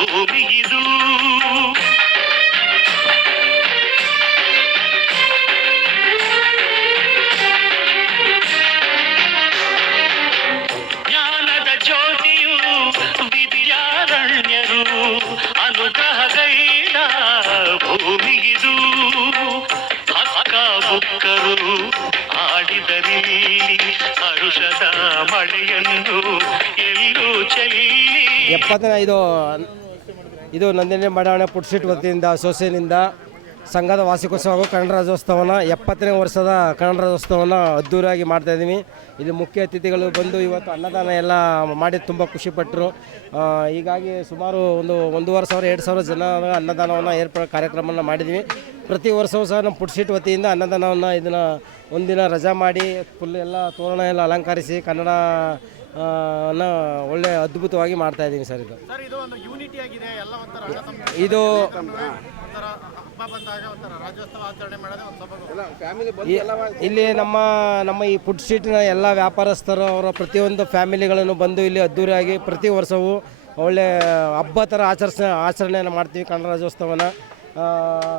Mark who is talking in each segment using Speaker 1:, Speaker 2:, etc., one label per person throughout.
Speaker 1: ಭೂಮಿ ಇದು ಜ್ಞಾನದ ಜ್ಯೋತಿಯು ವಿದ್ಯಾರಣ್ಯರು ಅನುಗ್ರಹಗೈದ ಇದು ಹಕ್ಕ ಬುಕ್ಕರು ಆಡಿದರಿಲ್ಲಿ ಹರುಷದ ಮಳೆಯನ್ನು
Speaker 2: ಎಪ್ಪತ್ತನೇ ಇದು ನಂದಿನಿ ಬಡಾವಣೆ ಪುಟ್ಸಿಟ್ ವತಿಯಿಂದ, ಸೊಸೆನಿಂದ ಸಂಘದ ವಾರ್ಷಿಕೋತ್ಸವ ಹಾಗೂ ಕನ್ನಡ ರಾಜ್ಯೋತ್ಸವನ ಎಪ್ಪತ್ತನೇ ವರ್ಷದ ಕನ್ನಡ ರಾಜ್ಯೋತ್ಸವನ ಅದ್ದೂರಿಯಾಗಿ ಮಾಡ್ತಾ ಇದ್ದೀವಿ. ಇಲ್ಲಿ ಮುಖ್ಯ ಅತಿಥಿಗಳು ಬಂದು ಇವತ್ತು ಅನ್ನದಾನ ಎಲ್ಲ ಮಾಡಿ ತುಂಬ ಖುಷಿಪಟ್ಟರು ಹೀಗಾಗಿ ಸುಮಾರು ಒಂದು ಒಂದೂವರೆ ಸಾವಿರ, ಎರಡು ಸಾವಿರ ಜನ ಅನ್ನದಾನವನ್ನು ಏರ್ಪಡ ಕಾರ್ಯಕ್ರಮವನ್ನು ಮಾಡಿದ್ವಿ ಪ್ರತಿ ವರ್ಷವೂ ಸಹ ನಮ್ಮ ಪುಟ್ಸಿಟ್ ವತಿಯಿಂದ ಅನ್ನದಾನವನ್ನು ಇದನ್ನು ಒಂದಿನ ರಜಾ ಮಾಡಿ, ಫುಲ್ ಎಲ್ಲ ತೋರಣ ಎಲ್ಲ ಅಲಂಕರಿಸಿ ಕನ್ನಡ ನ ಒಳ್ಳೆ ಅದ್ಭುತವಾಗಿ ಮಾಡ್ತಾ ಇದ್ದೀನಿ ಸರ್ ಇದು.
Speaker 3: ಸರ್ ಇದು ಒಂದು ಯೂನಿಟಿ ಆಗಿದೆ. ಎಲ್ಲ ಒಂಥರ ಅಣ್ಣ
Speaker 2: ಇದು
Speaker 3: ಒಂಥರ ಹಬ್ಬ ಬಂದಾಗ ಒಂಥರ ರಾಜ್ಯೋತ್ಸವ ಆಚರಣೆ ಮಾಡೋದೇ ಒಂದು ಸೊಬಗು
Speaker 2: ಈ- ಇಲ್ಲಿ ನಮ್ಮ ನಮ್ಮ ಈ ಫುಡ್ ಸ್ಟ್ರೀಟ್ನ ಎಲ್ಲ ವ್ಯಾಪಾರಸ್ಥರು ಅವರ ಪ್ರತಿಯೊಂದು ಫ್ಯಾಮಿಲಿಗಳನ್ನು ಬಂದು ಇಲ್ಲಿ ಅದ್ದೂರಿಯಾಗಿ ಪ್ರತಿ ವರ್ಷವೂ ಒಳ್ಳೆ ಹಬ್ಬ ಥರ ಆಚರಿಸ ಆಚರಣೆಯನ್ನು ಮಾಡ್ತೀವಿ ಕನ್ನಡ ರಾಜ್ಯೋತ್ಸವನ. ಆ,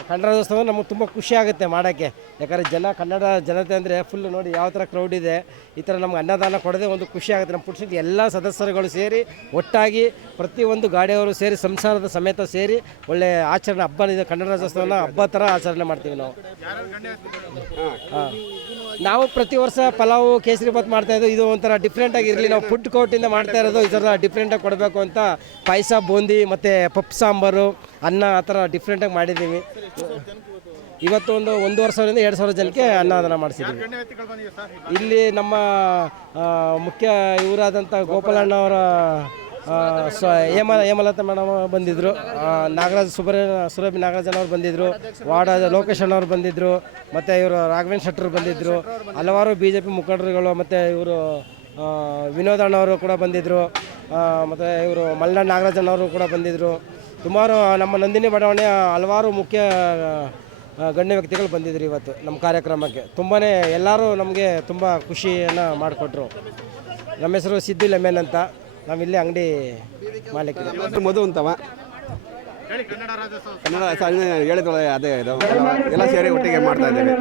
Speaker 2: ಕನ್ನಡ ರಾಜ್ಯೋತ್ಸವ ನಮಗೆ ತುಂಬ ಖುಷಿ ಆಗುತ್ತೆ ಮಾಡೋಕ್ಕೆ. ಯಾಕಂದರೆ ಜನ ಕನ್ನಡ ಜನತೆ ಅಂದರೆ ಫುಲ್ ನೋಡಿ ಯಾವ ಥರ ಕ್ರೌಡ್ ಇದೆ. ಈ ಥರ ನಮ್ಗೆ ಅನ್ನದಾನ ಕೊಡೋದೇ ಒಂದು ಖುಷಿ ಆಗುತ್ತೆ. ನಮ್ಮ ಸ್ಟ್ರೀಟ್ ಎಲ್ಲ ಸದಸ್ಯರುಗಳು ಸೇರಿ ಒಟ್ಟಾಗಿ ಪ್ರತಿಯೊಂದು ಗಾಡಿಯವರು ಸೇರಿ ಸಂಸಾರದ ಸಮೇತ ಸೇರಿ ಒಳ್ಳೆ ಆಚರಣೆ ಹಬ್ಬ ಇದೆ ಕನ್ನಡ ರಾಜ್ಯೋತ್ಸವನ ಹಬ್ಬ ಥರ ಆಚರಣೆ ಮಾಡ್ತೀವಿ ನಾವು. ಹಾಂ. ನಾವು ಪ್ರತಿ ವರ್ಷ ಪಲಾವು ಕೇಸರಿ ಬಾತ್ ಮಾಡ್ತಾ ಇದ್ದು ಇದು ಒಂಥರ ಡಿಫ್ರೆಂಟಾಗಿ ಇರಲಿ. ನಾವು ಫುಡ್ ಕೋರ್ಟಿಂದ ಮಾಡ್ತಾ ಇರೋದು ಈ ಥರ ಡಿಫ್ರೆಂಟಾಗಿ ಕೊಡಬೇಕು ಅಂತ. ಪಾಯಸ ಬೂಂದಿ ಮತ್ತು ಪಪ್ಪು ಸಾಂಬಾರು ಅನ್ನ ಆ ಥರ ಡಿಫ್ರೆಂಟಾಗಿ ಮಾಡಿದ್ದೀವಿ. ಇವತ್ತು ಒಂದು ಒಂದೂವರೆ ಸಾವಿರದಿಂದ ಎರಡು ಸಾವಿರ ಜನಕ್ಕೆ ಅನ್ನದಾನ ಮಾಡಿಸಿದ್ದೀವಿ. ಇಲ್ಲಿ ನಮ್ಮ ಮುಖ್ಯ ಇವರಾದಂಥ ಗೋಪಾಲಣ್ಣ ಅವರ ಸ್ವ ಹೇಮ, ಹೇಮಲತಾ ಮೇಡಮ್ ಬಂದಿದ್ದರು ನಾಗರಾಜ್ ಸುಬ್ರ, ಸುರಭಿ ನಾಗರಾಜನ್ ಅವರು ಬಂದಿದ್ದರು ವಾಡ ಲೋಕೇಶ್ ಅಣ್ಣವ್ರು ಬಂದಿದ್ದರು ಮತ್ತು ಇವರು ರಾಘವೇಂದ್ರ ಶೆಟ್ಟರು ಬಂದಿದ್ದರು ಹಲವಾರು ಬಿ ಜೆ ಪಿ ಮುಖಂಡರುಗಳು ಮತ್ತು ಇವರು ವಿನೋದ್ ಅಣ್ಣವರು ಕೂಡ ಬಂದಿದ್ದರು ಮತ್ತು ಇವರು ಮಲ್ನಾಡ್ ನಾಗರಾಜನ್ ಅವರು ಕೂಡ ಬಂದಿದ್ದರು ಸುಮಾರು ನಮ್ಮ ನಂದಿನಿ ಬಡಾವಣೆಯ ಹಲವಾರು ಮುಖ್ಯ ಗಣ್ಯ ವ್ಯಕ್ತಿಗಳು ಬಂದಿದ್ರು ಇವತ್ತು ನಮ್ಮ ಕಾರ್ಯಕ್ರಮಕ್ಕೆ. ತುಂಬಾ ಎಲ್ಲರೂ ನಮಗೆ ತುಂಬ ಖುಷಿಯನ್ನು ಮಾಡಿಕೊಟ್ರು. ನಮ್ಮ ಹೆಸರು ಸಿದ್ದಿ ಲೆಮೆನ್ ಅಂತ. ನಾವಿಲ್ಲಿ ಅಂಗಡಿ ಮಾಲೀಕರು.
Speaker 4: ಮಧು ಅಂತವ.
Speaker 3: ಹೇಳಿ ಕನ್ನಡ
Speaker 4: ಹೇಳಿದ್ರಲ್ಲ ಅದೇ ಇದು. ಎಲ್ಲ ಸೇರಿ ಒಟ್ಟಿಗೆ ಮಾಡ್ತಾ ಇದ್ದೀವಿ.